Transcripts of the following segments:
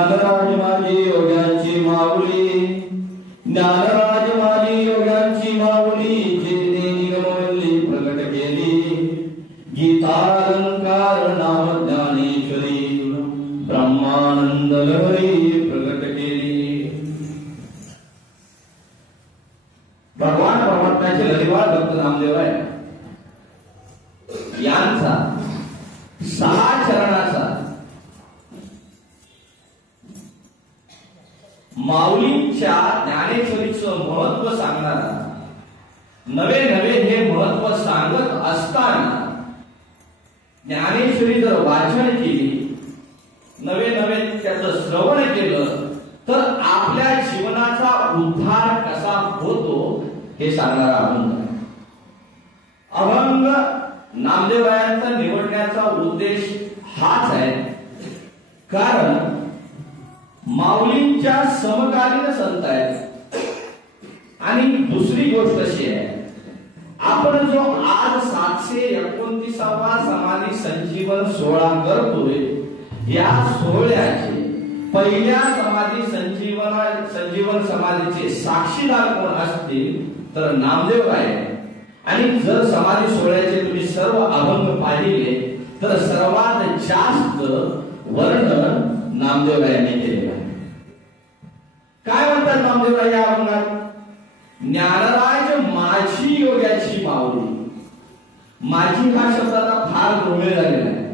ज्ञानराज माझी योग्यांची माऊली, ज्ञानराज माझी योग्यांची माऊली, जेने निगमवल्ली प्रकट केली, गीतालंकार नाम ज्ञानेश्वरी, ब्रह्मानंद लहरी प्रकट केली. भगवान परमात्म्याचे ललिवाळ भक्त नामदेवराय यांचा 6 चरणाचा माऊलींच्या ज्ञानेश्वरीचं महत्व सांगणारा, नवे नवे हे महत्व सांगत असताना ज्ञानेश्वरी जर वाचन केली, नवे नवे त्याचं श्रवण केलं तर आपल्या जीवनाचा उद्धार कसा होतो हे सांगणारा अभंग. अभंग नामदेवरायांचा निवडण्याचा उद्देश हाच आहे, कारण माऊलींच्या समकालीन संत आहेत. आणि दुसरी गोष्ट अशी आहे, आपण जो आज 729वा समाधी संजीवन सोहळा करतोय, या सोहळ्याचे पहिल्या समाधी संजीवन समाधीचे साक्षीदार कोण असतील तर नामदेवराय. आणि जर समाधी सोहळ्याचे तुम्ही सर्व अभंग पाहिले तर सर्वात जास्त वर्णन नामदेवरायांनी केलेलं आहे. काय म्हणतात नामदेवराय या अभंगात? ज्ञानराज माझी योग्याची माऊली. माझी हा शब्द आता फार दुर्मिळ झालेला आहे.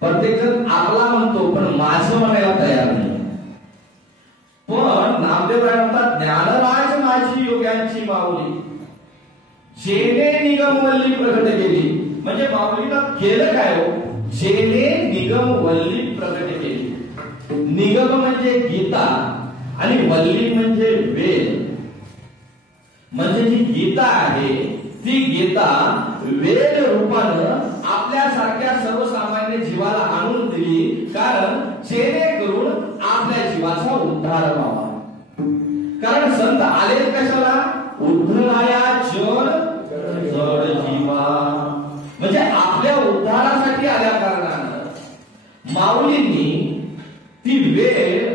प्रत्येक जण आपला म्हणतो पण माझं म्हणायला तयार नाही. पण नामदेवराय म्हणतात ज्ञानराज माझी योग्यांची माऊली, जेने निगमवल्ली प्रकट केली. म्हणजे माऊलीला केलं काय हो? जेने निगमवल्ली प्रकट केली. निगम म्हणजे गीता आणि वल्ली म्हणजे वेद. म्हणजे जी गीता आहे ती गीता वेद रूपानं आपल्यासारख्या सर्वसामान्य जीवाला आणून दिली, कारण जेणेकरून आपल्या जीवाचा उद्धार व्हावा. कारण संत आले कशाला? उद्धराया जड जीवा, म्हणजे आपल्या उद्धारासाठी आल्या कारणानं माऊलींनी ती वेद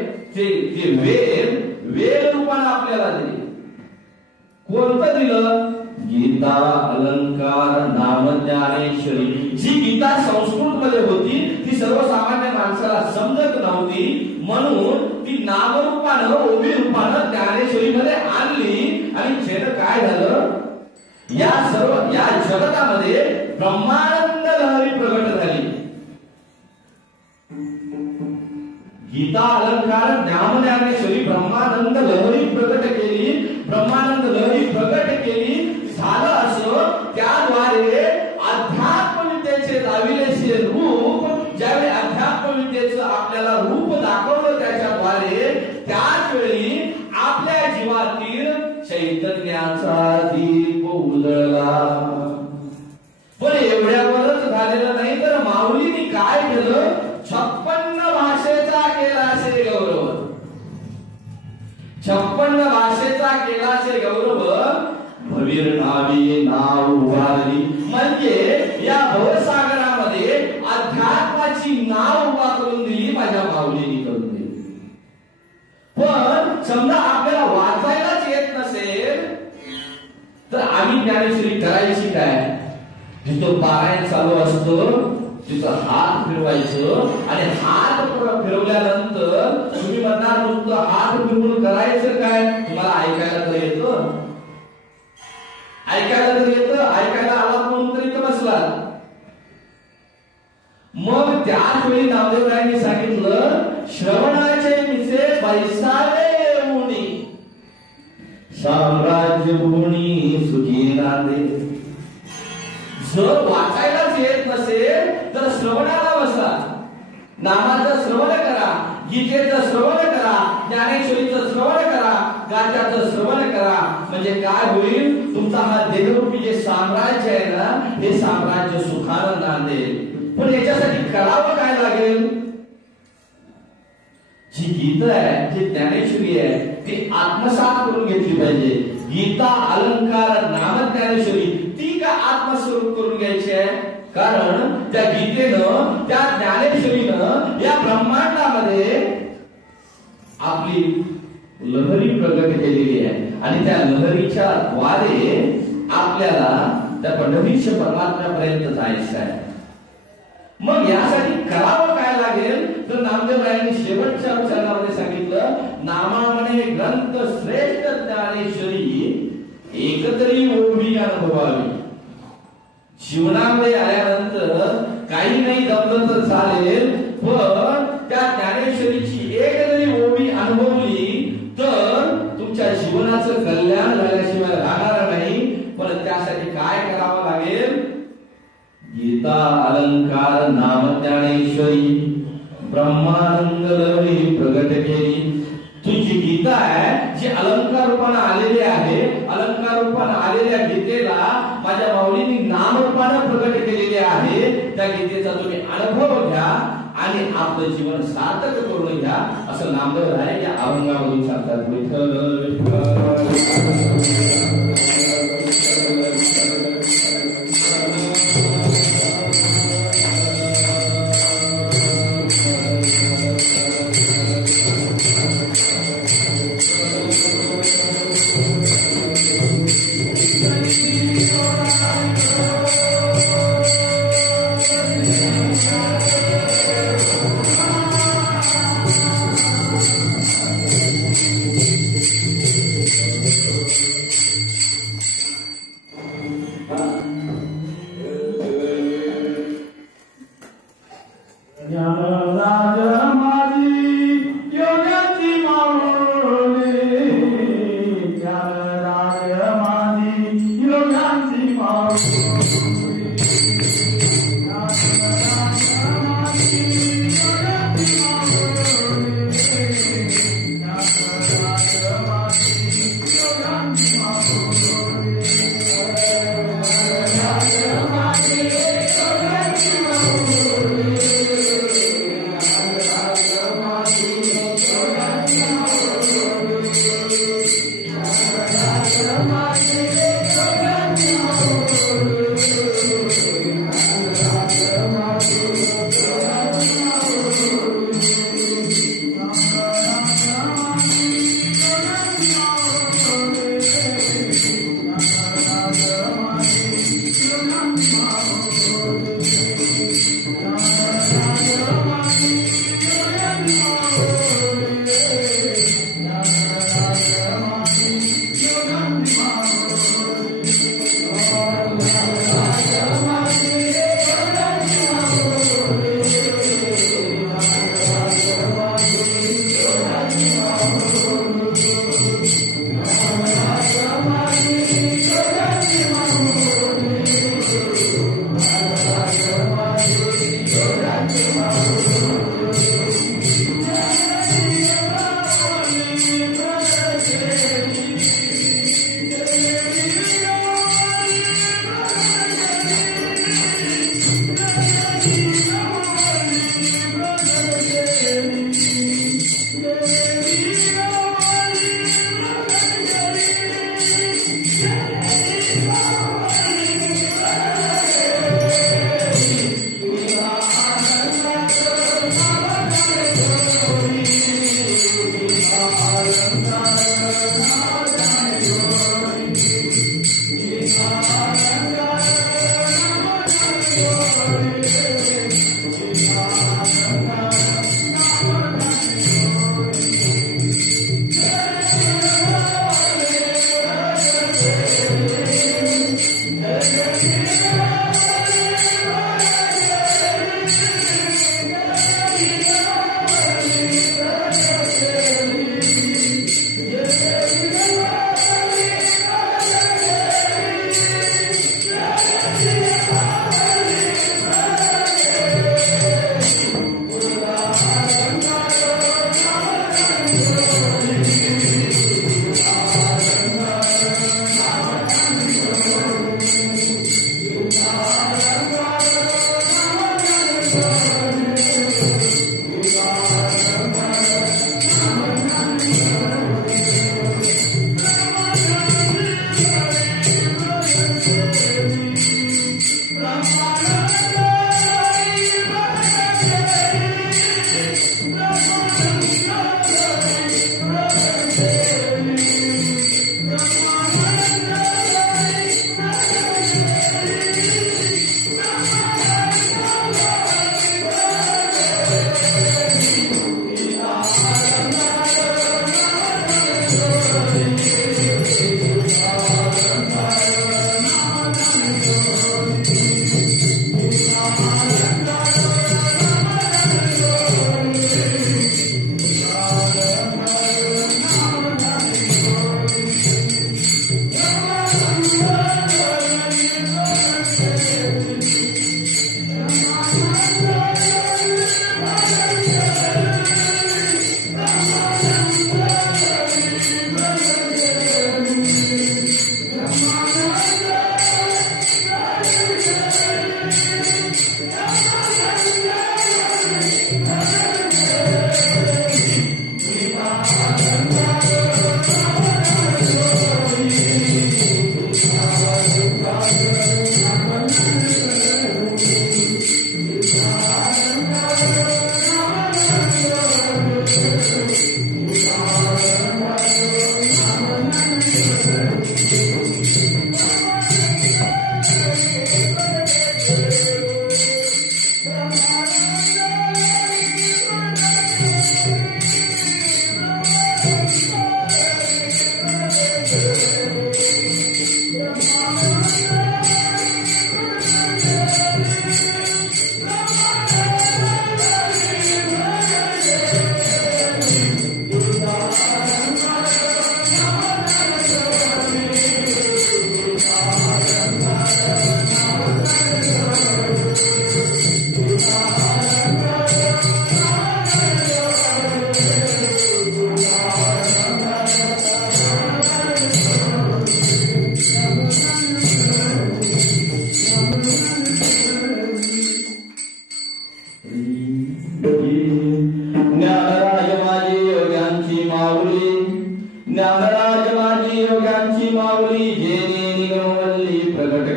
रूपानं आपल्याला दिली. कोणतं दिलं? गीता अलंकार नाम ज्ञानेश्वरी. जी गीता संस्कृत मध्ये होती ती सर्वसामान्य माणसाला समजत नव्हती, म्हणून ती नामरूपानं ओवी रूपानं ज्ञानेश्वरी मध्ये आणली. आणि जेणं काय झालं, या जगतामध्ये ब्रह्मानंद लहरी प्रकट झाली. गीता अलंकार ज्ञान ज्ञानेश्वरी ब्रह्मानंद लहरी प्रकट केली. ब्रह्मानंद लहरी प्रकट केली. झालं असं, त्याद्वारे अध्यात्मविद्येचे दाविलेसे रूप, ज्यावेळी अध्यात्मविद्येचं आपल्याला रूप दाखवलं त्याच्याद्वारे, त्याच वेळी आपल्या जीवातील चैतन्याचा दीप उजळला. पण एवढ्यावरच झालेलं नाही, तर माऊलींनी काय केलं? 56 भाषेचा केला असे गौरव. 56 भाषेचा केला असे गौरव. भवीर नावी नाव उभारली, म्हणजे या भवसागरामध्ये अध्यात्माची नाव उभा करून दिली माझ्या माऊलींनी करून दिली. पण समजा आपल्याला वाचायलाच येत नसेल तर आम्ही ज्ञानेश्वरी करायची काय? जिथं पारायण चालू असतं तिथं हात फिरवायचं, आणि हात फिरवल्यानंतर तुम्ही म्हणणार नुसतं हात फिरवून करायचं काय? तुम्हाला ऐकायला तर येतं, ऐकायला तर येतं, ऐकायला आला म्हणून तरी इथं बसला. मग त्याच वेळी नामदेवरायांनी सांगितलं, श्रवणाचे मिसे बैसावे येऊनी, साम्राज्य भूणी सुखी नांदे. जर वाचायलाच येत नसेल तर श्रवणाला बसा, नामाचं श्रवण करा, गीतेचं श्रवण करा, ज्ञानेश्वरीचं श्रवण करा, गाथ्याचं श्रवण करा. म्हणजे काय होईल? तुमचा हा देहरूपी जे साम्राज्य आहे ना, हे साम्राज्य सुखानं नांदेल. पण याच्यासाठी करावं काय लागेल? जी गीता आहे, जी ज्ञानेश्वरी आहे, ती आत्मसात करून घेतली पाहिजे. गीता अलंकार नाम ज्ञानेश्वरी ती का आत्मस्वरूप करून घ्यायची आहे? कारण त्या गीतेनं, त्या ज्ञानेश्वरीनं या ब्रह्मांडामध्ये आपली लहरी प्रगट केलेली आहे आणि त्या लहरीच्या द्वारे आपल्याला त्या पंढरीच्या परमात्म्यापर्यंत जायचं आहे. मग यासाठी करावं काय लागेल तर नामदेवरायांनी शेवटच्या चरणामध्ये सांगितलं, नामामणे ग्रंथ श्रेष्ठ ज्ञानेश्वरी एकतरी ओवी अनुभवावी. जीवनामध्ये आल्यानंतर काही नाही जमलं तर चालेल, पण त्या ज्ञानेश्वरीची एक जरी ओवी अनुभवली तर तुमच्या जीवनाचं कल्याण झाल्याशिवाय राहणार नाही. पण त्यासाठी काय करावं लागेल? गीता अलंकार नाम ज्ञानेश्वरी ब्रह्मानंद लहरी प्रगट केली. तुझी गीता आहे जी अलंकार रूपाने आलेली आहे. अलंकार रूपाने आलेल्या गीतेला माझ्या माऊलींनी नाम रूपाने प्रगट केलेले आहे. त्या गीतेचा तुम्ही अनुभव घ्या आणि आपलं जीवन सार्थक करून घ्या असं नामदेव राय या अभंगामधून सांगतात. विठ्ठल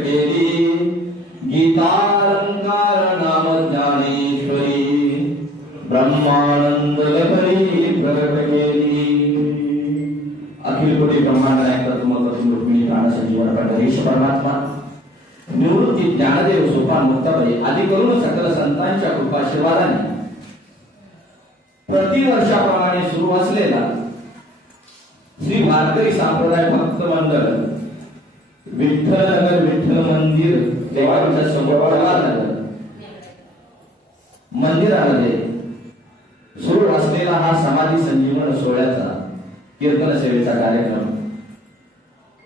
केली गीतालंकार नाम ज्ञानेश्वरी ब्रह्मानंद लहरी प्रगट केली अखिल कोटी ब्रह्मांड नायकत्व रुक्मिणी प्राण संजीवन पंढरीश परमात्मा निवृत्ती ज्ञानदेव सोपान मुक्ताबाई आदी करून सकल संतांच्या कृपाशीर्वादाने प्रतिवर्षाप्रमाणे सुरू असलेला श्री वारकरी संप्रदाय भक्त मंडळ विठ्ठलनगर विठ्ठल मंदिर देवाच्या समोर मंदिरामध्ये सुरू असलेला हा समाधी संजीवन सोहळ्याचा कीर्तन सेवेचा कार्यक्रम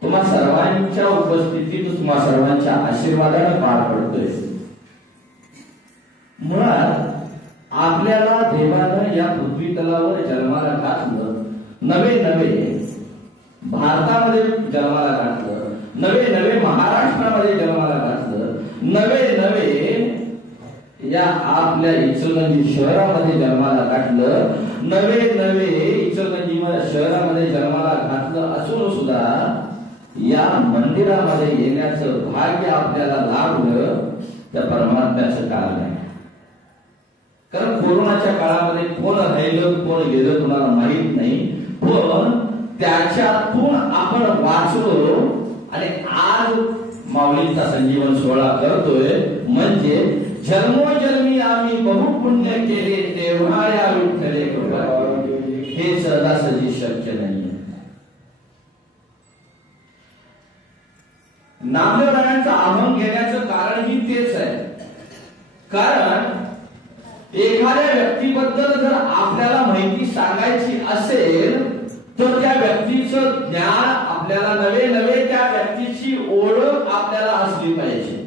तुम्हा सर्वांच्या उपस्थितीत तुम्हा सर्वांच्या आशीर्वादाने पार पडतोय। मुळात आपल्याला देवानं या पृथ्वी तलावर जन्माला घातलं, नवे नवे भारतामध्ये जन्माला घातलं, नवे नवे महाराष्ट्रामध्ये जन्माला घातलं, नवे नवे या आपल्या इचलकरंजी शहरामध्ये जन्माला घातलं, नवे नवे इचलकरंजी शहरामध्ये जन्माला घातलं असून सुद्धा या मंदिरामध्ये येण्याचं भाग्य आपल्याला लाभलं त्या परमात्म्याचं कारण आहे। कारण कोरोनाच्या काळामध्ये कोण राहिलं कोण गेलं कोणाला माहित नाही, पण त्याच्यातून आपण वाचलो आणि आज माऊलींचा संजीवन सोहळा करतोय म्हणजे जन्मोजन्मी आम्ही बहुपुण्य केले तेव्हा या विठ्ठले कृपा हे सहजासहजी शक्य नाही। नामदेवरायांचा अभंग घेण्याचं कारण ही तेच आहे, कारण एखाद्या व्यक्तीबद्दल जर आपल्याला माहिती सांगायची असेल तर त्या व्यक्तीचं ज्ञान आपल्याला नवे नवे त्या व्यक्तीची ओळख आपल्याला असली पाहिजे।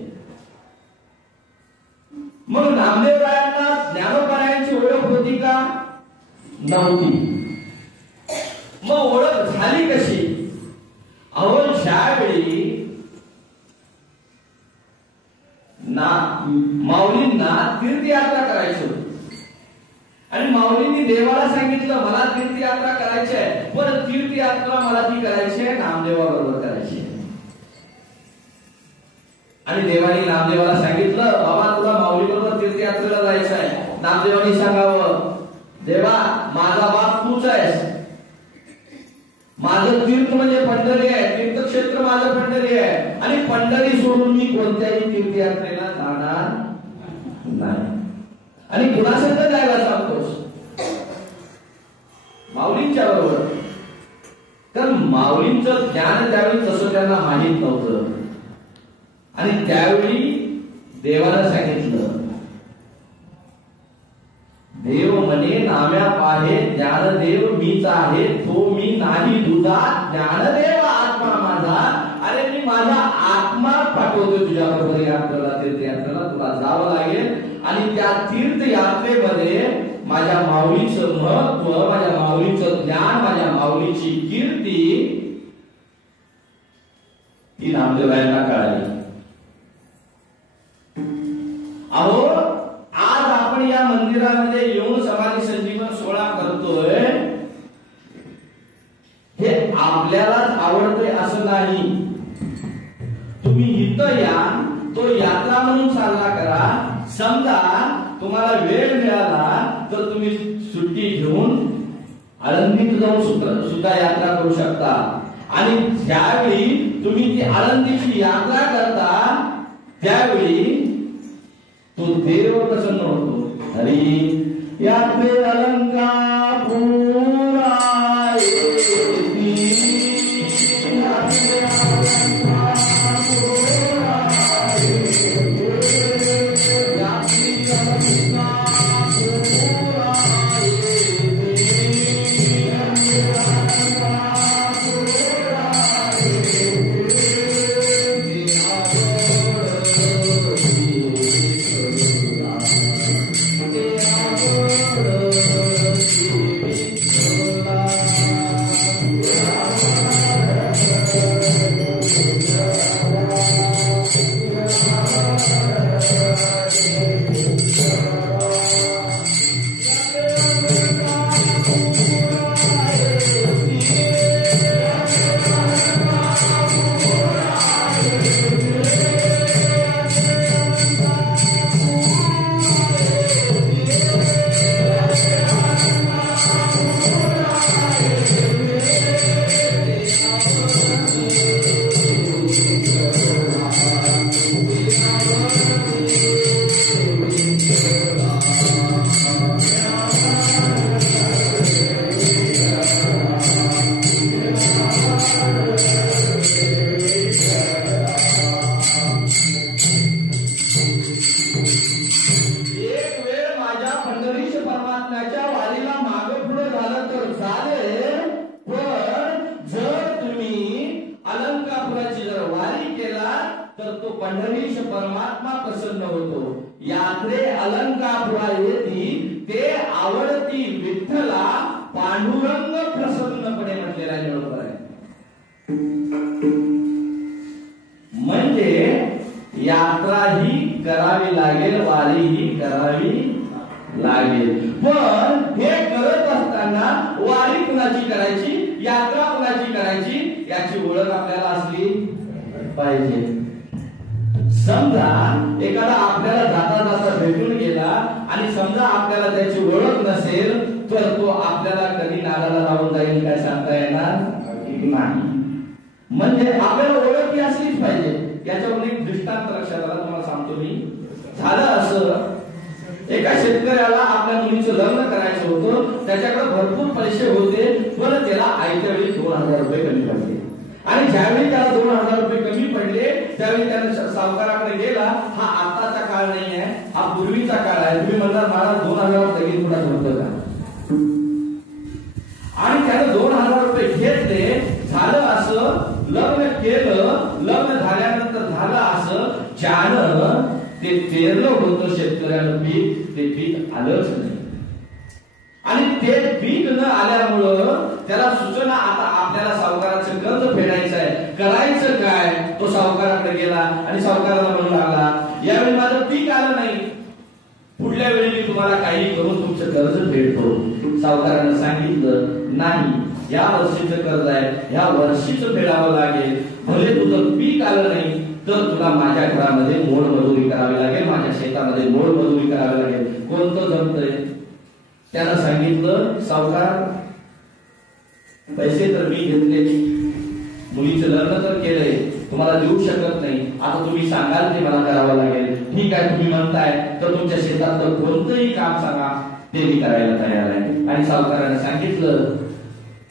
मग नामदेवरायांना ज्ञानोबारायांची ओळख होती का? नव्हती। मग ओळख झाली कशी? अहो ज्यावेळी माऊलींना तीर्थयात्रा करायची होती आणि माऊलींनी देवाला सांगितलं मला तीर्थयात्रा करायची आहे, पण तीर्थयात्रा मला ती करायची आहे नामदेवाबरोबर करायची आहे। आणि देवानी नामदेवाला सांगितलं बाबा तुला माऊली बरोबर तीर्थयात्रेला जायचं आहे। नामदेवानी सांगावं देवा माझा बाप तूच आहेस, माझं तीर्थ म्हणजे पंढरी आहे, तीर्थक्षेत्र माझं पंढरी आहे आणि पंढरी सोडून मी कोणत्याही तीर्थयात्रेला जाणार नाही। आणि कुणासंग जायला सांगतोस? माऊलींच्या बरोबर। तर माऊलींचं ज्ञान त्यावेळी तसं त्यांना माहित नव्हतं आणि त्यावेळी देवाला सांगितलं देव म्हणे नाम्या पाहे ज्ञानदेव मीच आहे तो मी नाही तुझा ज्ञानदेव आत्मा माझा। अरे मी माझा आत्मा पाठवतोय तुझ्या बरोबर यात्रेला तीर्थयात्रेला तुला जावं लागेल आणि त्या तीर्थयात्रेमध्ये माझ्या माऊलीचं महत्व माझ्या माऊलीचं ज्ञान माझ्या माऊलीची कीर्ती ती नामदेवरायांना कळाली। अहो आज आपण या मंदिरामध्ये येऊन समाधी संजीवन सोहळा करतोय हे आपल्यालाच आवडतंय असं नाही। तुम्ही इथं या तो यात्रा म्हणून साजरा करा। समजा तुम्हाला वेळ मिळाला तर तुम्ही सुट्टी घेऊन आळंदीत जाऊन सुद्धा यात्रा करू शकता आणि ज्यावेळी तुम्ही ती आळंदीची यात्रा करता त्यावेळी तो देव प्रसन्न होतो। हरी यात्रे अलंकार पुरा तो पंढरीश परमात्मा प्रसन्न होतो. यात्रे अलंकापुरा येती ते आवडती विठ्ठला पांडुरंग प्रसन्नपणे म्हटलेला बरोबर आहे. म्हणजे यात्रा ही करावी लागेल, वारी ही करावी लागेल. पण हे करत असताना वारी कुणाची करायची, यात्रा कुणाची करायची याची ओळख आपल्याला असली पाहिजे. समजा एखादा आपल्याला जाता जाता भेटून गेला आणि समजा आपल्याला त्याची ओळख नसेल तर तो आपल्याला कधी नादाला लावून जाईल काय सांगता येणार नाही. म्हणजे आपल्याला ओळख ही असलीच पाहिजे. याच्यावर एक दृष्टांत लक्षात आला तुम्हाला सांगतो मी. झालं असं, एका शेतकऱ्याला आपल्या मुलीचं लग्न करायचं होतं. त्याच्याकडे भरपूर पैसे होते पण त्याला आयत्या वेळी 2000 रुपये कमी पडले. आणि ज्यावेळी त्याला 2000 रुपये कमी पडले त्यावेळी त्याने सावकाराकडे गेला. हा आताचा काळ नाही आहे, हा पूर्वीचा काळ आहे. तुम्ही म्हणणार मला 2000 लगेच कुठं होतं का? आणि त्याने 2000 रुपये घेतले. झालं असं, लग्न केलं. लग्न झाल्यानंतर झालं असं, ज्यानं ते पेरलं होतं शेतकऱ्यानं पीक, ते पीक आलंच नाही. आणि ते पीक न आल्यामुळं त्याला सूचना आता आपल्याला सावकाराचं कर्ज फेडायचं आहे, करायचं काय? तो सावकाराकडे गेला आणि सावकाराला म्हणू लागला यावेळी माझं पीक आलं नाही, पुढल्या वेळी मी तुम्हाला काही करून तुमचं कर्ज फेडतो. सावकारानं सांगितलं नाही, या वर्षीचं कर्ज आहे, ह्या वर्षीच फेडावं लागेल. भले तुझं पीक आलं नाही तर तुला माझ्या घरामध्ये मोलमजुरी करावी लागेल, माझ्या शेतामध्ये मोलमजुरी करावी लागेल. कोणतं जमतंय? त्यानं सांगितलं सावकार पैसे तर मी घेतले, मुलीचं लग्न तर केलंय, तुम्हाला देऊ शकत नाही. आता तुम्ही सांगाल ते मला करावं लागेल. ठीक आहे, तुम्ही म्हणताय तर तुमच्या शेतातलं कोणतंही काम सांगा, ते मी करायला तयार आहे. आणि सावकाराने सांगितलं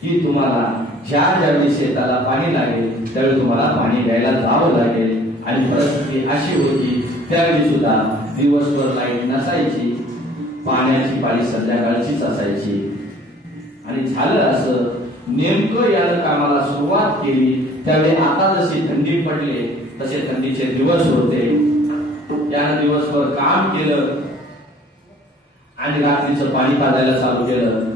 की तुम्हाला ज्यावेळी शेताला पाणी लागेल त्यावेळी तुम्हाला पाणी घ्यायला जावं लागेल. आणि परिस्थिती अशी होती त्यावेळी सुद्धा दिवसभर लाईट नसायची, पाण्याची पाळी संध्याकाळचीच असायची. आणि झालं असं, नेमकं यानं कामाला सुरुवात केली त्यावेळी आता जशी थंडी पडली तसे थंडीचे दिवस होते. त्यानं दिवसभर काम केलं आणि रात्रीचं पाणी पाजायला चालू केलं.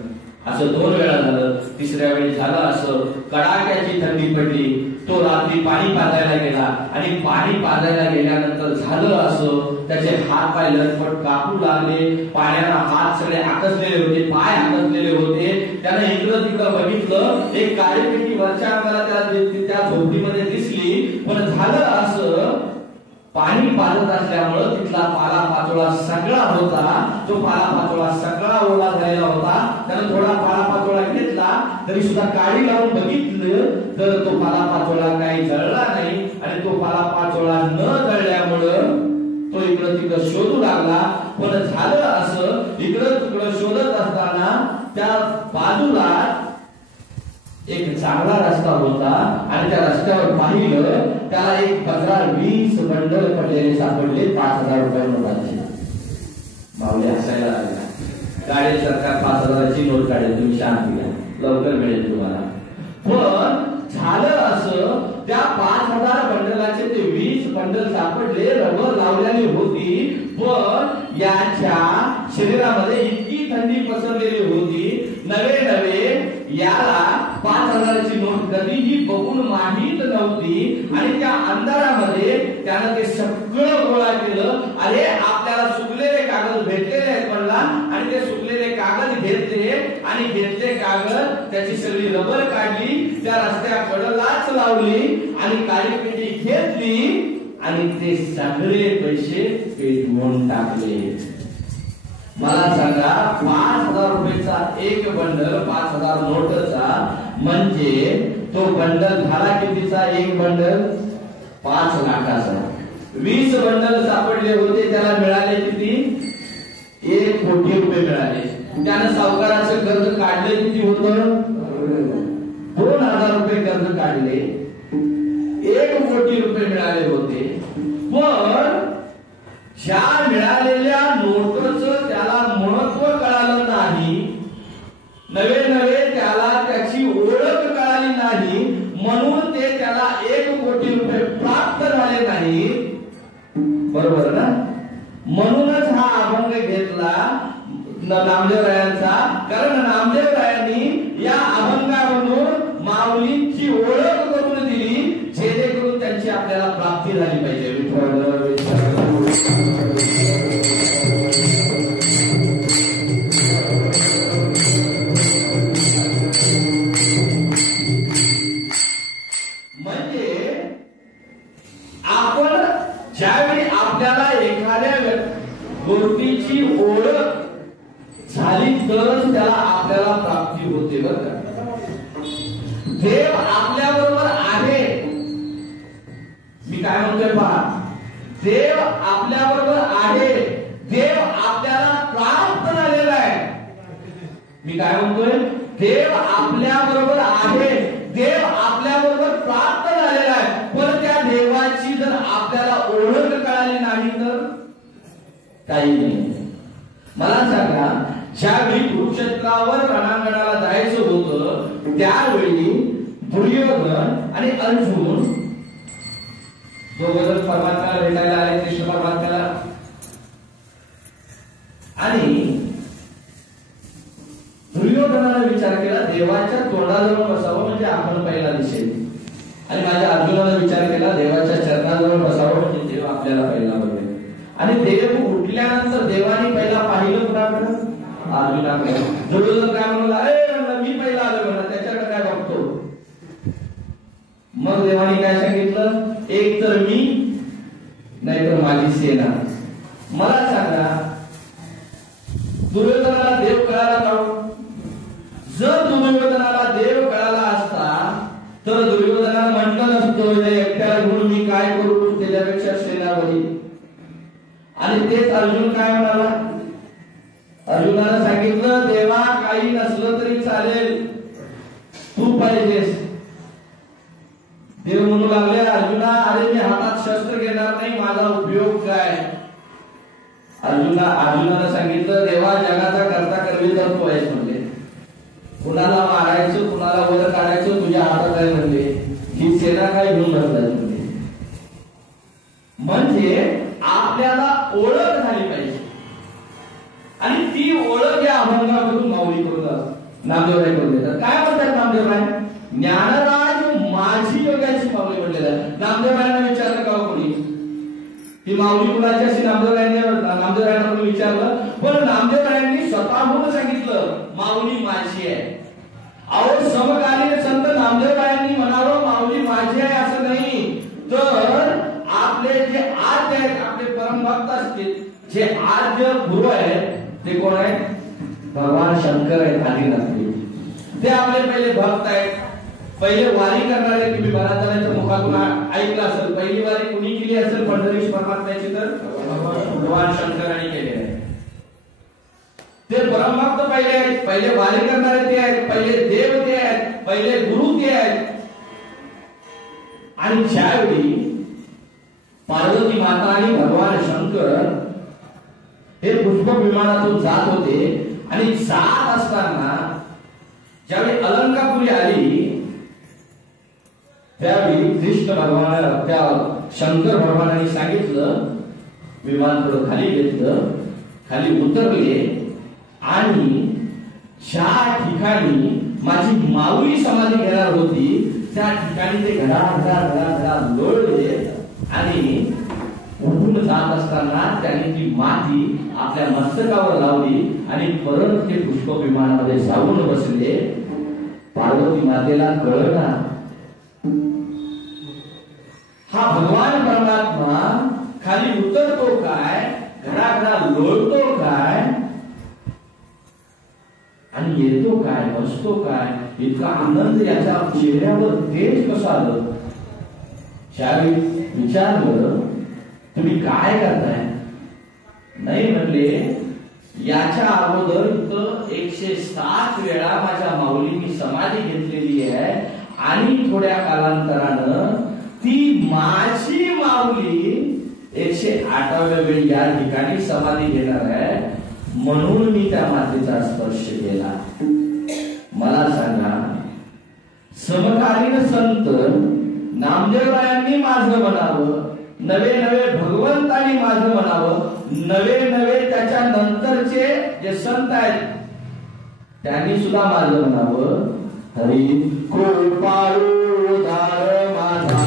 असं 2 वेळा झालं. तिसऱ्या वेळी झालं असं, कडाक्याची थंडी पडली, तो रात्री पाणी पाजायला गेला. आणि पाणी पाजायला गेल्यानंतर झालं असं, त्याचे हात पाय लटपट कापू लागले. पाण्याला हात सगळे आकसलेले होते, पाय आकसलेले होते. त्याने इकडं तिकडं बघितलं, एक काळी पेटी वरच्या अंगाला त्या झोपडीमध्ये दिसली. पण झालं असं, पाणी पाजत असल्यामुळं तिथला पाला पाचोळा सगळा होता. तो पाला पाचोळा सगळा ओला झालेला होता. त्यानं थोडा पाला पाचोळा घेतला, तरी सुद्धा काडी लावून बघितलं तर तो पाला पाचोळा काही जळला नाही. आणि तो पाला पाचोळा न जळल्यामुळं तो इकडं तिकडं शोधू लागला. पण झालं असं, इकडं तिकडं शोधत असताना त्या बाजूला एक चांगला रस्ता होता. आणि त्या रस्त्यावर पाहिलं, त्याला एक 15-20 बंडल पडलेले सापडले 5000 रुपये नोटांचे. माऊली हसायला लागला. गाडी सरकार 5000ची नोट काढेल, तुम्ही शांत घ्या, लवकर मिळेल तुम्हाला. पण झालं असं, त्या 5000 बंडलाचे ते 20 बंडल सापडले, रबर लावलेली होती. पण याच्या शरीरामध्ये इतकी थंडी पसरलेली होती, नवे नवे याला 5000ची नोट कधीही बघून माहीत नव्हती. आणि त्या अंधारामध्ये त्यानं ते सगळं गोळा केलं. अरे आपल्याला सुकलेले कागद भेटलेले आहेत म्हणला. आणि ते सुकलेले कागद घेतले आणि घेतले कागद, त्याची सगळी रबर काढली, त्या रस्त्या कडेलाच लावली आणि काळी पेटी घेतली आणि ते सगळे पैसे पेटवून टाकले. मला सांगा, 5000 रुपयाचा एक बंडल, 5000 नोटचा, म्हणजे तो बंडल झाला कितीचा? एक बंडल 5 लाखाचा. 20 बंडल सापडले होते, त्याला मिळाले किती? 1 कोटी रुपये मिळाले. त्यानं सावकाराचं कर्ज काढले किती होतं? 2000 रुपये कर्ज काढले, 1 कोटी रुपये मिळाले होते. पण ज्या मिळालेल्या नोटचं त्याला महत्व कळालं नाही, नवे नवे त्याला त्याची ओळख कळाली नाही, म्हणून ते त्याला 1 कोटी रुपये प्राप्त झाले नाही. बरोबर ना? म्हणूनच हा अभंग घेतला नामदेवरायांचा, कारण नामदेवरायांनी या अभंगामधून माऊलींची ओळख करून दिली, जेणेकरून त्यांची आपल्याला प्राप्ती झाली पाहिजे. म्हणजे आपण ज्यावेळी आपल्याला एखाद्या गोष्टीची ओळख झाली तरच त्याला आपल्याला प्राप्ती होते. बरं का? देव आपल्या बरोबर आहे. मी काय म्हणतोय पहा, देव आपल्या बरोबर आहे, देव आपल्याला प्राप्त झालेला आहे. मी काय म्हणतोय, देव आपल्या बरोबर आहे, देव आपल्या बरोबर प्राप्त झालेला आहे. पण त्या देवाची जर आपल्याला ओळख कळाली नाही तर काही नाही. मला सांगा, ज्यावेळी कुरुक्षेत्रावर रणांगणाला जायचं होतं त्यावेळी दुर्योधन आणि अर्जुन दोघं परमात्म्याला भेटायला आले, कृष्ण परमात्म्याला. आणि दुर्योधनाने विचार केला देवाच्या तोंडाजवळ बसावं म्हणजे आपण पहिला दिसेल, आणि माझ्या अर्जुनाने विचार केला देवाच्या चरणाजवळ बसावं म्हणजे देव आपल्याला पहिला बघेल. आणि देव उठल्यानंतर देवाने पहिला पाहिलं कुणाकडे? अर्जुनाकडे. दुर्योधन काय म्हणला, मी पहिला आलो म्हणा, त्याच्याकडे काय बघतो? मग देवाने काय सांगितलं, एक तर मी नाहीतर माझी सेना. मला सांगा, दुर्योधनाला देव कळाला का? जर दुर्योधनाला देव कळाला असता तर दुर्योधनाला म्हटलं नसतं एकट्याला घेऊन मी काय करू, त्याच्यापेक्षा सेना बळी. आणि तेच अर्जुन काय म्हणाला, अर्जुनाला सांगितलं देवा काही नसलं तरी चालेल, तू पाहिजेस. देव म्हणू लागले अर्जुना, अरे मी हातात शस्त्र घेणार नाही, माझा उपयोग काय? अर्जुनाला सांगितलं देवा जगाचा करता करवी तर तू आहेस म्हणले, कुणाला मारायचं कुणाला वर काढायचं तुझ्या हातात आहे म्हणले, ही सेना काय घेऊन बसलाय म्हणले. म्हणजे आपल्याला ओळख झाली पाहिजे, आणि ती ओळख या अभंगामधून माऊली करून नामदेवराय करून देतात. काय म्हणतात नामदेवराय? ज्ञानराज माझी योगाची माऊली म्हणलेलं आहे. नामदेवरायांना विचारलं का कोणी ती माऊली कुणाची अशी? नामदेवरायांना विचारलं, पण नामदेवरायांनी स्वतःहून सांगितलं माऊली माझी आहे. अहो समकालीन संत नामदेवरायांनी म्हणावं माऊली माझी आहे असं नाही, तर आपले जे आद्य आहेत, आपले परमभक्त असतील, जे आद्य गुरु आहेत ते कोण आहेत? भगवान शंकर आहेत, आदिनाथजी. ते आपले पहिले भक्त आहेत, पहिले वारी करणारे. तुम्ही बऱ्याच जणांच्या मुखातून ऐकलं असेल, पहिली वारी कुणी केली असेल पंढरीश परमात्म्याची? तर भगवान शंकरांनी केली आहे. ते परमभक्त पहिले आहेत, पहिले वारी करणारे ते आहेत, पहिले देव ते आहेत, पहिले गुरु ते आहेत. आणि ज्यावेळी पार्वती माता आणि भगवान शंकर हे पुष्पक विमानातून जात होते, आणि जात असताना ज्यावेळी अलंकापुरी आली त्यावेळी कृष्ण भगवान त्या शंकर भगवानांनी सांगितलं, विमान थोडं खाली घेतलं, खाली उतरले, आणि ज्या ठिकाणी माझी माऊली समाधी घेणार होती त्या ठिकाणी ते घडा लोळले, आणि उठून जात असताना त्यांनी ती माती आपल्या मस्तकावर लावली आणि परत ते पुष्पक विमानामध्ये जाऊन बसले. पार्वती मातेला कळना हा भगवान परमात्मा खाली उतरतो काय, घडा लोळतो काय, आणि येतो काय, बसतो काय, इतका आनंद याच्या चेहऱ्यावर तेज कसं आलं. त्यावेळी विचारलं तुम्ही काय करताय? नाही म्हणले, याच्या अगोदर इथं 107 वेळा माझ्या माऊलींनी समाधी घेतलेली आहे, आणि थोड्या कालांतरानं ती माझी माऊली 108व्या वेळी या ठिकाणी समाधी घेणार आहे, म्हणून मी त्या मातेचा स्पर्श केला. मला सांगा, समकालीन संत नामदेवरायांनी माझं म्हणावं, नवे नवे भगवंत माझं म्हणावं, नवे नवे त्याच्या नंतरचे जे संत आहेत त्यांनी सुद्धा माझं म्हणावं, हरी कृपाळू उदार माझा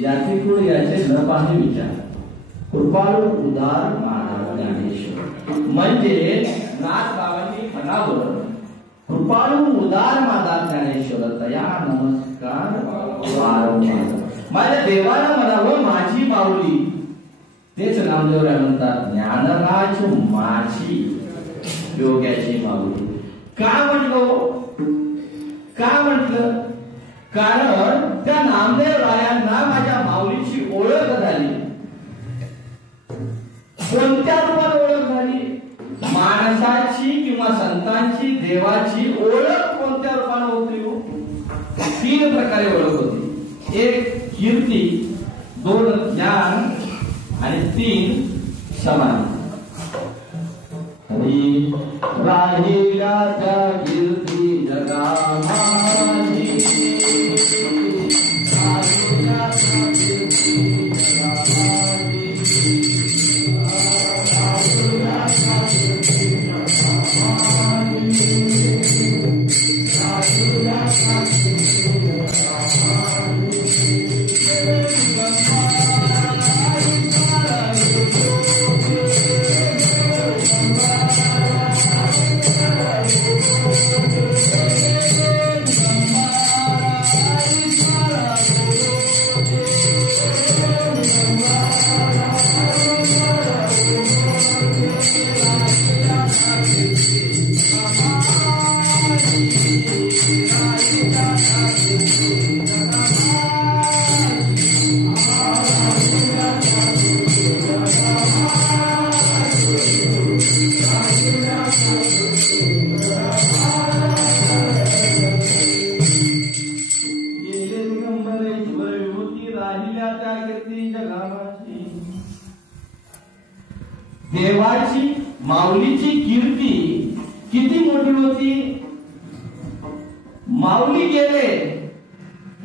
याचे पुढे याचे न पाहणे विचार, कृपाळू उदार मानव ज्ञानेश्वर, म्हणजे नाथ बाबांनी म्हणावं, कृपाळू उदार माझा ज्ञानेश्वर, तया नमस्कार वारंवार. माझ्या देवाला म्हणावं, माझी माऊली. तेच नामदेवराय म्हणतात, ज्ञानराज माझी योग्याची माऊली. का म्हटलं? कारण त्या नामदेवरायांना माझ्या माऊलीची ओळख झाली. कोणत्या रूपात ओळख झाली? माणसाची किंवा संतांची, देवाची ओळख कोणत्या रूपाने होती? 3 प्रकारे ओळख होती. 1 कीर्ती, 2 ज्ञान आणि 3 समाधी. हरी राहिला त्या कीर्ती जगामाची, राहिला त्या कीर्ती जगामाची, राहिला त्या कीर्ती जगामाची, राहिला त्या कीर्ती देवाची माऊलीची कीर्ती किती मोठी होती. माऊली गेले,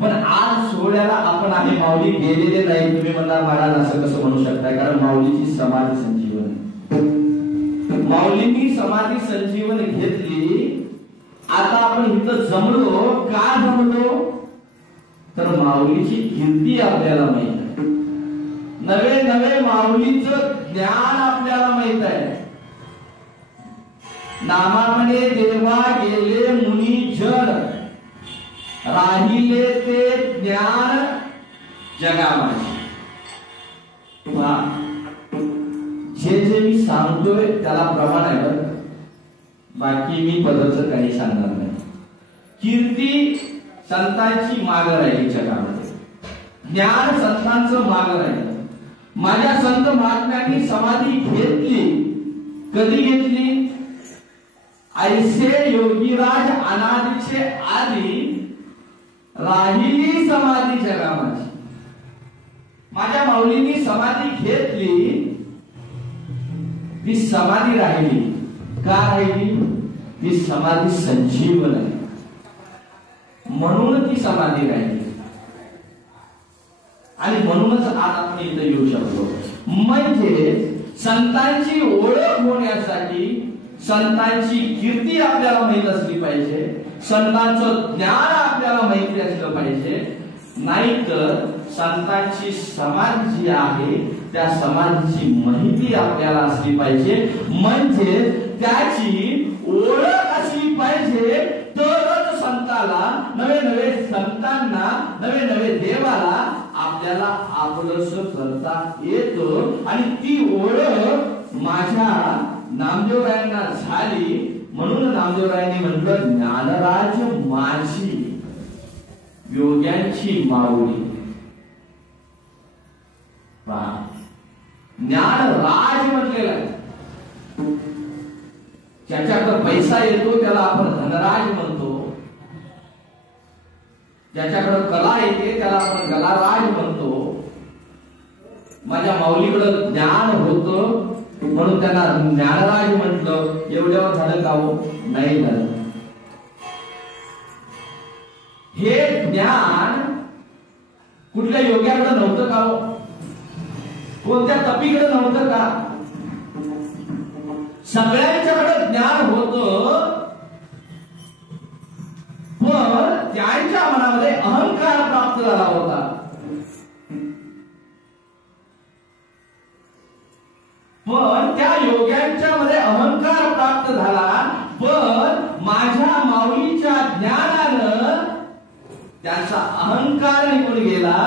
पण आज सोहळ्याला आपण आहे माऊली गेलेले नाही. तुम्ही म्हणणार महाराज असं कसं म्हणू शकताय? कारण माऊलीची समाधी संजीवन, माऊलींनी समाधी संजीवन घेतली. आता आपण इथं जमलो, का जमलो? तर माऊलीची कीर्ती आपल्याला माहित आहे. नवे नवे माऊलीचं ज्ञान आपल्याला माहित आहे. नामामणे देवा गेले मुनी राहिले ते ज्ञान जगामाची. जे मी सांगतोय त्याला प्रमाण आहे बरं, बाकी मी पदाचं काही सांगणार नाही. कीर्ती संतांची माग राहिली जगामध्ये, ज्ञान संतांचं माग राहिलं. माझ्या संत महात्म्यांनी समाधी घेतली. कधी घेतली? ऐसे योगीराज अनादीचे आधी राहिली समाधी जगामाची. माझ्या माऊलींनी समाधी घेतली, ती समाधी राहिली. का राहिली? ती समाधी संजीवन आहे म्हणून ती समाधी राहिली. आणि म्हणूनच आज आपण इथं येऊ शकतो. म्हणजे संतांची ओळख होण्यासाठी संतांची कीर्ती आपल्याला माहित असली पाहिजे, संतांचं ज्ञान आपल्याला माहिती असलं पाहिजे. नाहीतर संतांची समाधी जी आहे त्या समाधीची माहिती आपल्याला असली पाहिजे. म्हणजे त्याची ओळख असली पाहिजे, तरच संताला, नवे नवे संतांना, नवे नवे देवाला आपल्याला आपलंसं करता येतं. आणि ती ओळख माझ्या नामदेवरायांना झाली. म्हणून नामदेवरायांनी म्हटलं, ज्ञानराज माझी योग्यांची माऊली. ज्ञानराज म्हटलेला आहे. ज्याच्याकडे पैसा येतो त्याला आपण धनराज म्हणतो, ज्याच्याकडे कला येते त्याला आपण कलाराज म्हणतो. माझ्या माऊलीकडे ज्ञान होतं म्हणून त्यांना ज्ञानराज म्हटलं. एवढ्यावर झालं का हो? नाही झालं. हे ज्ञान कुठल्या योग्याकडे नव्हतं का हो? कोणत्या तपीकडे नव्हतं का? सगळ्यांच्याकडे ज्ञान होतं, पण त्यांच्या मनामध्ये अहंकार प्राप्त झाला होता. पण त्या योग्यांच्या मध्ये अहंकार प्राप्त झाला. पण माझ्या माऊलीच्या ज्ञानानं त्यांचा अहंकार निघून गेला.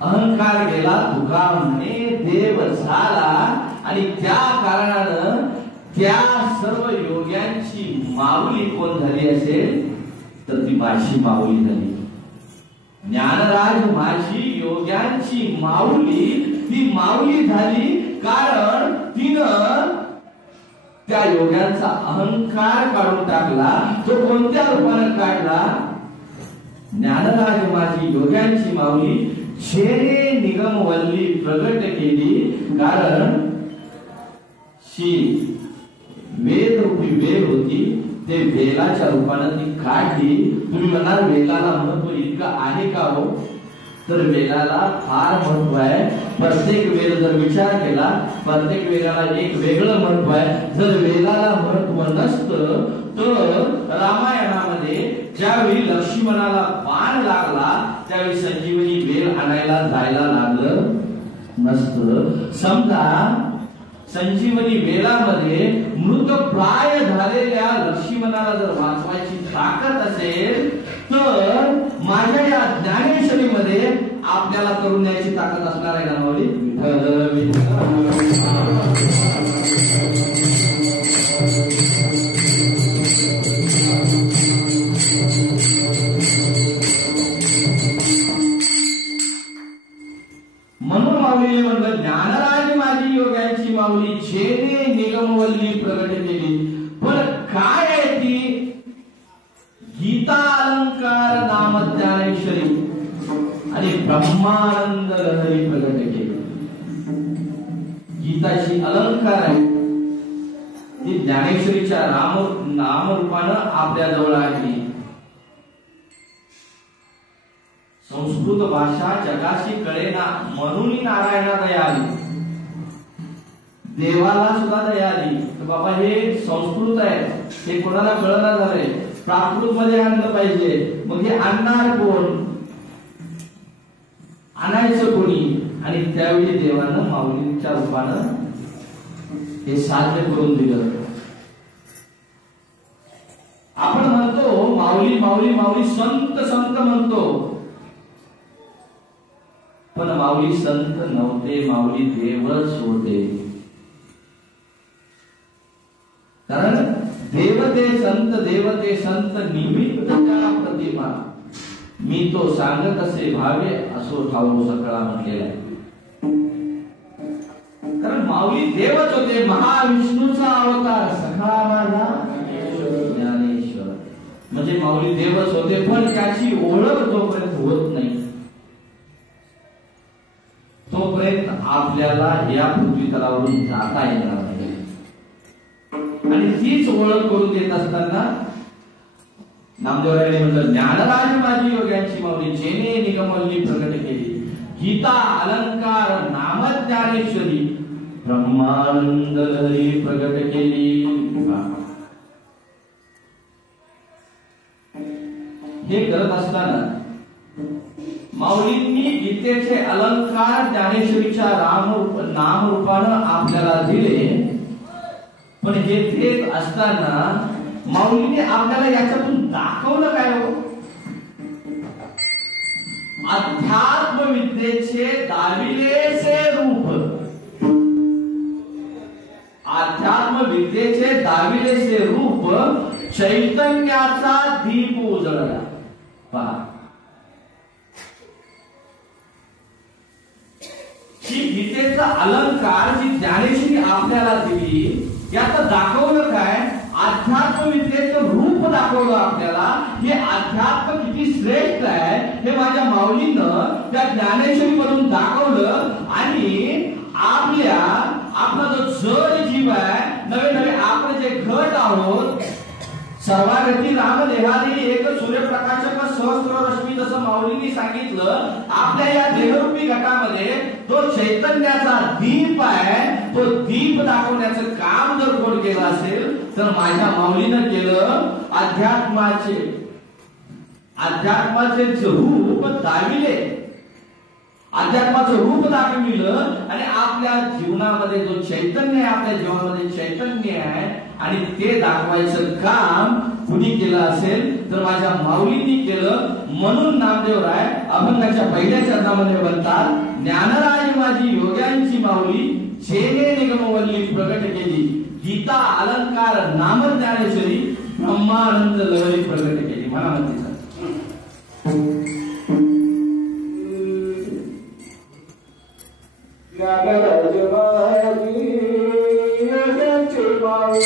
अहंकार गेला, तुका म्हणे देव झाला. आणि त्या कारणानं त्या सर्व योग्यांची माऊली कोण झाली असेल तर ती माझी माऊली झाली. ज्ञानराज माझी योग्यांची माऊली, ती माऊली झाली कारण तिनं त्या योग्यांचा अहंकार काढून टाकला. तो कोणत्या रूपाने काढला? ज्ञानराज माझी योग्यांची माऊली शेरे निगमवल्ली प्रगट केली. कारण शी वेद रूपी वेल होती, ते वेलाच्या रूपाने ती काढली. तुम्ही म्हणाल वेलाला महत्व इतकं आहे का हो? तर वेलाला फार महत्व आहे. प्रत्येक वेल जर विचार केला, प्रत्येक वेलाला एक वेगळं महत्व आहे. जर वेलाला महत्व नसतं तर रामायणामध्ये ज्यावेळी लक्ष्मणाला बाण लागला त्यावेळी संजीवनी वेल आणायला जायला लागलं नसतं. समजा संजीवनी वेलामध्ये मृत प्राय झालेल्या लक्ष्मणाला जर वाचवायची ताकद असेल तर माझ्या या ज्ञानेश्वरीमध्ये आपल्याला करुण्याची ताकद असणार आहे ना माऊली? म्हणून माऊलीने म्हणलं, ज्ञानराज माझी योग्यांची माऊली जेने निगमवल्ली प्रगट केली. पण काय आहे ती? गीता अलंकार नाम ज्ञानेश्वरी आणि ब्रह्मानंद लहरी प्रगट केली. गीताची अलंकार आहे ती ज्ञानेश्वरीच्या नामरूपानं आपल्या जवळ आली. संस्कृत भाषा जगाशी कळेना म्हणून नारायणा दया आली. देवाला सुद्धा दया आली. तर बाबा हे संस्कृत आहे, हे कोणाला कळना झालंय, प्राकृत मध्ये आणलं पाहिजे. मग हे आणणार कोण? आणायचं कोणी? आणि त्यावेळी देवानं माऊलींच्या रूपानं हे साध्य करून दिलं. आपण म्हणतो माऊली माऊली माऊली माऊली संत संत म्हणतो, पण माऊली संत नव्हते, माऊली देवच होते. कारण देवते संत निमित्त त्या प्रतिमा, मी तो सांगत असे भावे असो ठाऊक सकळा म्हटलेला आहे. कारण माऊली देवच होते, महाविष्णूचा अवतार सखा माझा ज्ञानेश्वर. म्हणजे माऊली देवच होते, पण त्याची ओळख जोपर्यंत होत नाही तोपर्यंत आपल्याला या पृथ्वी तलावरून जाता येणार नाही. आणि तीच ओळख करून देत असताना नामदेवरायांनी म्हटलं, ज्ञानराज माझी योग्यांची माऊली जेने निगमवल्ली प्रकट केली, गीता अलंकार नाम ज्ञानेश्वरी ब्रह्मानंद लहरी प्रकट केली. हे करत असताना माऊलींनी गीतेचे अलंकार ज्ञानेश्वरीच्या नामरूपानं आपल्याला दिले. पण हे देत असताना माऊलीने आपल्याला याच्यातून दाखवलं काय हो? अध्यात्म विद्येचे दाविलेसे रूप, अध्यात्म विद्येचे दाविलेसे रूप चैतन्याचा दीप उजळला. पहा, ही गीतेचा अलंकार जी ज्ञानेश्वरी आपल्याला दिली, यात दाखवलं काय? अध्यात्म विद्येचं रूप दाखवलं आपल्याला. हे अध्यात्म किती श्रेष्ठ आहे हे माझ्या माऊलीनं त्या ज्ञानेश्वरी मधून दाखवलं. आणि आपला जो जड जीव आहे, नवे नवे आपण जे घट आहोत, सर्वागती राम देहादी एक सूर्यप्रकाशक सहस्त्र रश्मी, जसं माऊलींनी सांगितलं, आपल्या या देहरूपी घटामध्ये तो चैतन्याचा दीप आहे. तो दीप दाखवण्याचं काम जर कोण केलं असेल तर माझ्या माऊलीनं केलं. अध्यात्माचे रूप दाविले, अध्यात्माचं रूप दाखविलं. आणि आपल्या जीवनामध्ये जो चैतन्य आहे, आपल्या जीवनामध्ये चैतन्य आहे, आणि ते दाखवायचं काम कुणी केलं असेल तर माझ्या माऊलींनी केलं. म्हणून नामदेवराय अभंगाच्या पहिल्या चरणामध्ये म्हणतात, ज्ञानराज माझी योग्यांची माऊली जेने निगमवल्ली प्रकट केली, गीता अलंकार नाम ज्ञानेश्वरी ब्रह्मानंद लहरी प्रकट केली. मला म्हणते ज्ञानराज माझी योग्यांची माऊली,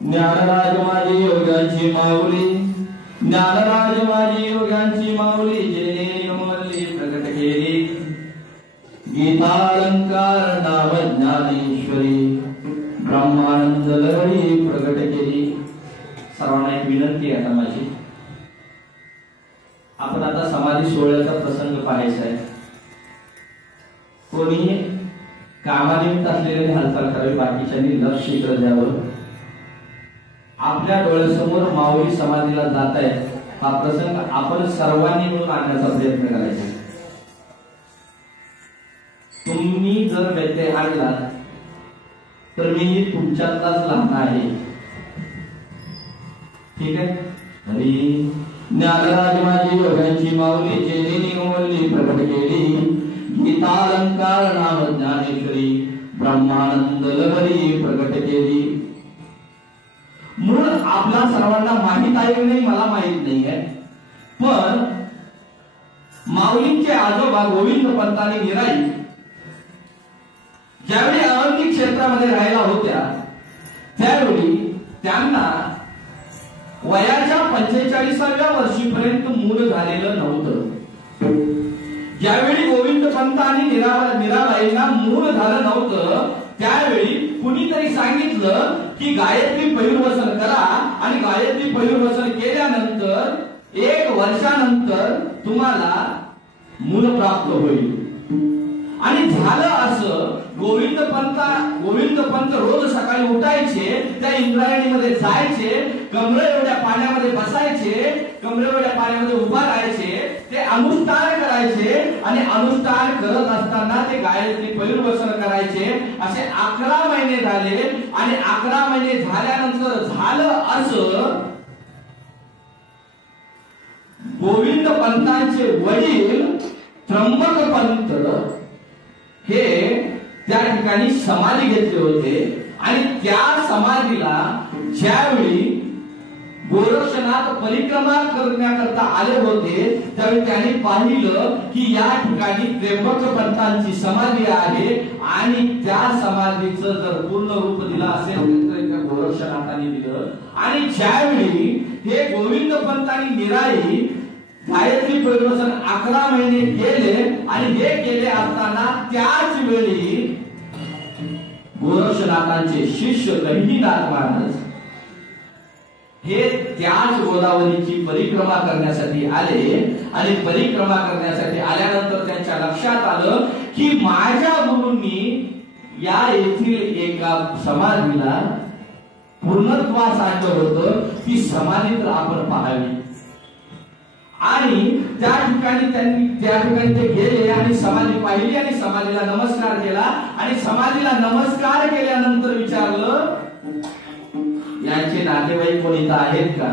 ज्ञानराज माझी योगांची माऊली, ज्ञानराज माझी योगांची माऊली, जेने मल्ली प्रकट केली गीतालंकार नाम ज्ञानेश्वरी, ब्रह्मानंद लहरी प्रकट केली. सर्वांना एक विनंती आहे आता माझी, आपण आता समाधी सोहळ्याचा प्रसंग पाहायचा आहे. कोणी कामानिमित्त असलेले हालचाल करावी, बाकीच्यांनी लक्ष इकडे द्यावं. आपल्या डोळ्यासमोर माऊली समाधीला जात आहे, हा प्रसंग आपण सर्वांनी मिळून आणण्याचा प्रयत्न करायचा. तुम्ही जर व्यत्यय आणला तर मी तुमच्यातलाच लहान आहे. ठीक आहे. हरी ज्ञानराज माझी योगांची माऊली, जेने निगमवल्ली प्रकट केली गीतालंकार नाम ज्ञानेश्वरी, ब्रह्मानंद लहरी प्रकट केली. मूळ आपला सर्वांना माहित आहे की नाही मला माहित नाही आहे, पण माऊलींचे आजोबा गोविंद पंतांनी निराई ज्यावेळी अळंदी क्षेत्रामध्ये राहायला होत्या त्यावेळी त्यांना वयाच्या 45व्या वर्षीपर्यंत मूल झालेलं नव्हतं. ज्यावेळी गोविंद पंत आणि मीराबाईंना मूल झालं नव्हतं त्यावेळी कुणीतरी सांगितलं की गायत्री पयुर्वसन करा, आणि गायत्री पयुर्वसन केल्यानंतर 1 वर्षानंतर तुम्हाला मूल प्राप्त होईल. आणि झालं असं. गोविंद पंत रोज सकाळी उठायचे, त्या इंद्रायणीमध्ये जायचे, कमरे एवढ्या पाण्यामध्ये बसायचे, कमरे एवढ्या पाण्यामध्ये उभा राहायचे, ते अनुष्ठान करायचे, आणि अनुष्ठान करत असताना ते गायत्री पयुर्वसन करायचे. असे 11 महिने झाले, आणि 11 महिने झाल्यानंतर झालं असं. गोविंद पंतांचे वडील त्र्यंबक पंत हे त्या ठिकाणी समाधी घेतले होते, आणि त्या समाधीला ज्यावेळी गोरक्षनाथ परिक्रमा करण्याकरता आले होते त्यावेळी त्यांनी पाहिलं की या ठिकाणी त्र्यंबक पंतांची समाधी आहे, आणि त्या समाधीचं जर पूर्ण रूप दिलं असेल तर गोरक्षनाथांनी दिलं. आणि ज्यावेळी हे गोविंद पंतांनी निराई गायत्री पयुर्वसन 11 महिने केले, आणि हे केले असताना त्याच वेळी गोरक्षनाथांचे शिष्य गहिनीनाथ महाराज हे त्याच गोदावरीची परिक्रमा करण्यासाठी आले, आणि परिक्रमा करण्यासाठी आल्यानंतर त्यांच्या लक्षात आलं की माझ्या गुरूंनी या येथील एका समाधीला पूर्णत्वास आणलं होतं, ती समाधी तर आपण पाहावी. आणि त्या ठिकाणी ते गेले आणि समाधी पाहिली, आणि समाधीला नमस्कार केला. आणि समाधीला नमस्कार केल्यानंतर विचारलं यांचे नातेवाईक कोणी इथं आहेत का?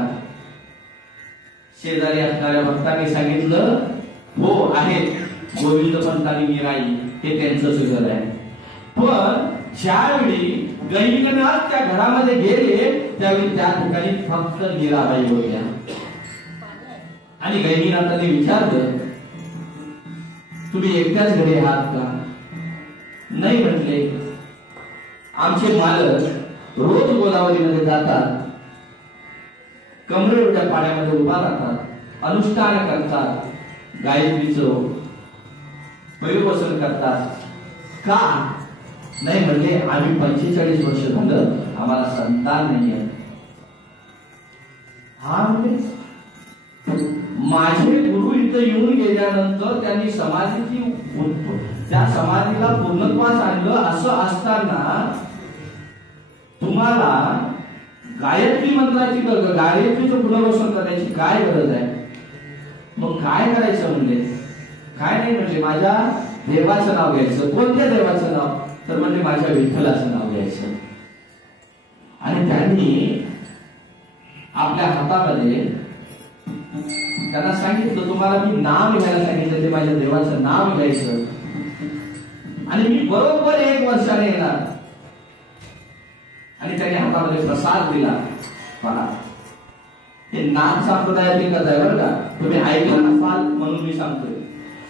शेजारी असणाऱ्या भक्तांनी सांगितलं हो आहेत, गोविंद पंतांनी निराई हे त्यांचंच घर आहे. पण ज्यावेळी गहिनीनाथ त्या घरामध्ये गेले त्यावेळी त्या ठिकाणी फक्त मीराबाई होत्या. आणि गहिनीनाथांनी विचारलं तुम्ही एकट्याच घरी आहात का? नाही म्हटले, आमचे मालक रोज गोदावरीमध्ये जातात, कमरे एवढ्या पाण्यामध्ये उभा राहतात, अनुष्ठान करतात, गायत्रीचं पयुर्वसन करतात. का? नाही म्हणले आम्ही 45 वर्ष झालं आम्हाला संतान नाही आहे. हा म्हणजे माझे गुरु इथं येऊन गेल्यानंतर त्यांनी त्या समाधीला पूर्णत्वास आणलं. असं असताना तुम्हाला गायत्री मंत्राची गायत्रीचं पुनर्वसन करायची काय गरज आहे? मग काय करायचं म्हणले? काय नाही म्हणले, माझ्या देवाचं नाव घ्यायचं. कोणत्या देवाचं नाव? तर म्हणजे माझ्या विठ्ठलाचं नाव घ्यायचं. आणि त्यांनी आपल्या हातामध्ये त्यांना सांगितलं तुम्हाला मी नाव घ्यायला सांगितलं, ते माझ्या देवाचं नाव घ्यायचं, आणि मी बरोबर 1 वर्षाने येणार. आणि त्याने हातामध्ये प्रसाद दिला. पहा हे नाथ संप्रदायातील कथा आहे बरं का, तुम्ही ऐकलं नसाल म्हणून मी सांगतोय.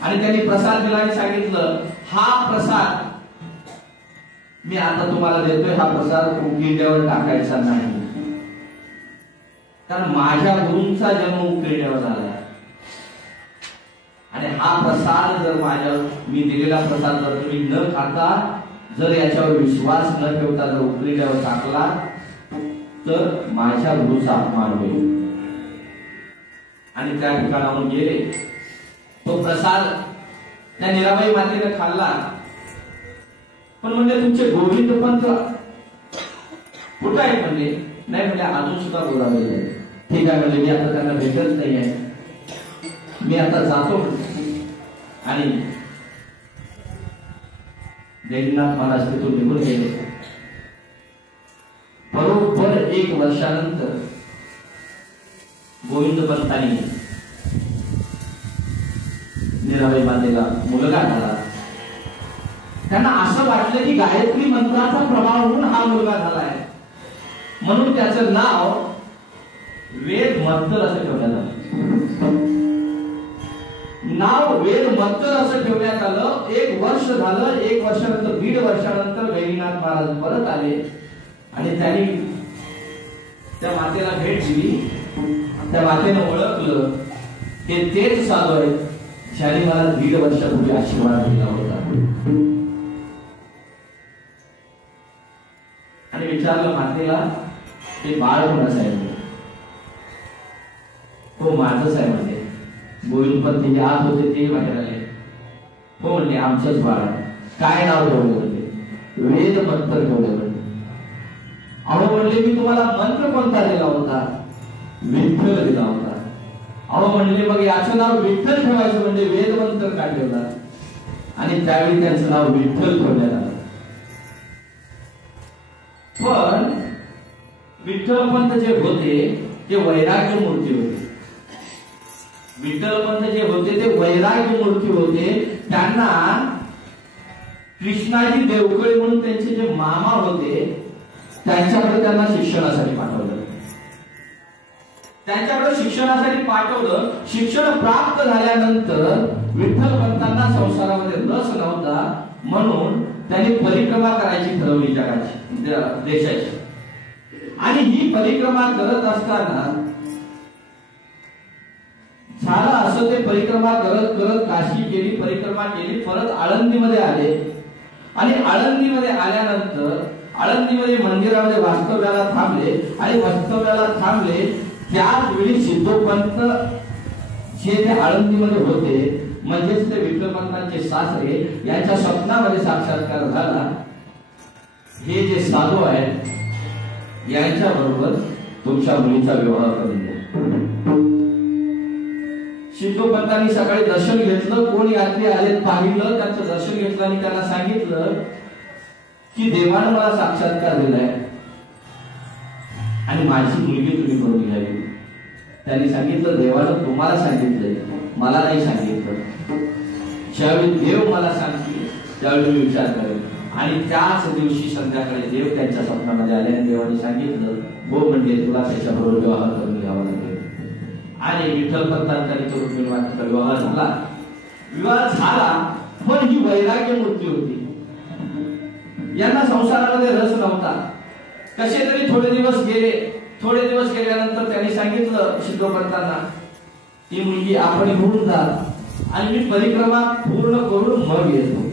आणि त्यांनी प्रसाद दिला आणि सांगितलं, हा प्रसाद मी आता तुम्हाला देतोय, हा प्रसाद उकिरड्यावर टाकायचा नाही, कारण माझ्या गुरूंचा जन्म उकिरड्यावर झाला. आणि हा प्रसाद जर मी दिलेला प्रसाद जर तुम्ही न खाता, जर याच्यावर विश्वास न ठेवता जर उकिरड्यावर टाकला तर माझ्या गुरूचा अपमान होईल. आणि त्या ठिकाणाहून गेले. तो प्रसाद त्या मीराबाई मातेने खाल्ला. पण म्हणजे तुमचे गोविंद पंत कुठं आहेत म्हणले? नाही म्हणले, अजून सुद्धा बोलावले. ठीक आहे म्हणले, मी आता त्यांना भेटत नाही आहे, मी आता जातो. आणि देवनाथ महाराज तिथून निघून गेले. बरोबर 1 वर्षानंतर गोविंद पंतांनी मीराबाई मातेला मुलगा झाला. त्यांना असं वाटलं की गायत्री मंत्राचा प्रभाव होऊन हा मुलगा झालाय, म्हणून त्याचं नाव वेद मत्तर असं ठेवण्यात आलं. नाव वेद मत्तर असं ठेवण्यात आलं. 1 वर्ष झालं. 1 वर्षानंतर 1.5 वर्षानंतर गैरीनाथ महाराज परत आले आणि त्यांनी त्या मातेला भेट दिली. त्या मातेनं ओळखलं हे तेच साधू आहेत ज्याने मला 1.5 वर्षापूर्वी आशीर्वाद दिला होता. आणि विचारलं मातेला, ते बाळ कोणाचं आहे? हो माझंच आहे म्हणजे. गोविंद पंत जे आत होते ते बाहेर आले. हो म्हणले, आमचंच बाळ आहे. काय नाव ठेवलं म्हणले? वेद मंत्र ठेवलं म्हणले. अहो म्हणले, मी तुम्हाला मंत्र कोणता दिला होता? विठ्ठल दिला होता. अहो म्हणले, मग याचं नाव विठ्ठल ठेवायचं म्हणजे वेद मंत्र का ठेवला? आणि त्यावेळी त्यांचं नाव विठ्ठल ठेवण्यात आलं. पण विठ्ठल पंत जे होते ते वैराग्य मूर्ती होते. विठ्ठल पंत जे होते ते वैराग्य मूर्ती होते. त्यांना कृष्णाजी देवकळे म्हणून त्यांचे जे मामा होते त्यांच्याकडे त्यांना शिक्षणासाठी पाठवलं. त्यांच्याकडे शिक्षणासाठी पाठवलं. शिक्षण प्राप्त झाल्यानंतर विठ्ठल पंतांना संसारामध्ये रस नव्हता, म्हणून त्यांनी परिक्रमा करायची ठरवली जगाची, देशाची. आणि ही परिक्रमा करत असताना झालं असं, ते परिक्रमा करत करत काशी केली, परिक्रमा केली, परत आळंदीमध्ये आले. आणि आळंदीमध्ये आल्यानंतर आळंदीमध्ये मंदिरामध्ये वास्तव्याला थांबले. आणि वास्तव्याला थांबले त्याच वेळी सिद्धोपंत जे ते आळंदीमध्ये होते, म्हणजेच ते विठ्ठलपंतांचे सासरे, यांच्या स्वप्नामध्ये साक्षात्कार झाला. हे जे साधू आहेत यांच्या बरोबर तुमच्या मुलीचा विवाह करून द्या. सिद्धोपंतांनी सकाळी दर्शन घेतलं. कोण यात्री आले पाहिलं, त्यांचं दर्शन घेतलं आणि त्यांना सांगितलं की देवानं मला साक्षात्कार दिलाय आणि माझी मुलगी तुम्ही करून घ्यावी. त्यांनी सांगितलं, देवानं तुम्हाला सांगितलंय, मला नाही सांगितलं. ज्यावेळी देव मला सांगतील त्यावेळी मी विचार करेन. आणि त्याच दिवशी संध्याकाळी देव त्यांच्या स्वप्नामध्ये आले आणि देवाने सांगितलं, हो म्हणजे तुला त्याच्याबरोबर विवाह करून घ्यावा लागेल. आणि विठ्ठलपंतांनी तो रुक्मिणीचा विवाह झाला. विवाह झाला, पण ही वैराग्य मूर्ती होती. यांना संसारामध्ये रस नव्हता. कसे तरी थोडे दिवस गेले. थोडे दिवस गेल्यानंतर त्यांनी सांगितलं सिद्धोपंतांना, ही मुलगी आपण घेऊन जा आणि मी परिक्रमा पूर्ण करून मग येतो.